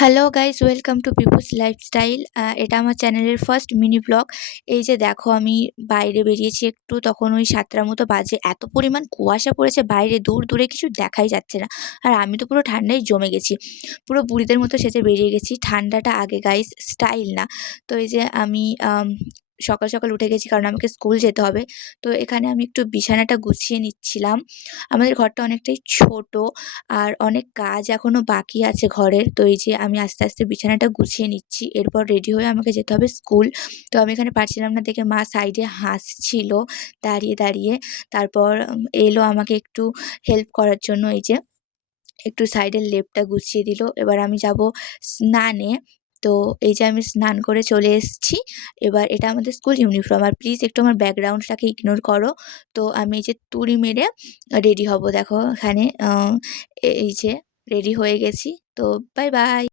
Hello guys, welcome to Pipus lifestyle. এটা আমার চ্যানেলের ফার্স্ট মিনি ব্লগ। এই যে দেখো, আমি বাইরে বেরিয়েছি একটু, তখন ওই ৭টার মতো বাজে। এত পরিমাণ কুয়াশা পড়েছে বাইরে, দূর দূরে কিছু দেখাই যাচ্ছে না। আর আমি তো পুরো ঠান্ডায় জমে গেছি, পুরো বুড়িদের মতো সেজে বেরিয়ে গেছি। ঠান্ডাটা আগে গাইস, স্টাইল না। তো এই যে আমি সকাল সকাল উঠে গেছি, কারণ আমাকে স্কুল যেতে হবে। তো এখানে আমি একটু বিছানাটা গুছিয়ে নিচ্ছিলাম। আমাদের ঘরটা অনেকটাই ছোট, আর অনেক কাজ এখনো বাকি আছে ঘরের। তো এই যে আমি আস্তে আস্তে বিছানাটা গুছিয়ে নিচ্ছি, এরপর রেডি হয়ে আমাকে যেতে হবে স্কুল। তো আমি এখানে পারছিলাম না দেখে মা সাইডে হাসছিল দাঁড়িয়ে দাঁড়িয়ে। তারপর এলো আমাকে একটু হেল্প করার জন্য। এই যে একটু সাইডের লেপটা গুছিয়ে দিল। এবার আমি যাব স্নানে। তো এই যে আমি স্নান করে চলে এসেছি। এবার এটা আমাদের স্কুল ইউনিফর্ম। আর প্লিজ একটু আমার ব্যাকগ্রাউন্ডটাকে ইগনোর করো। তো আমি এই যে তুড়ি মেরে রেডি হব, দেখো এখানে এই যে রেডি হয়ে গেছি। তো বাই বাই।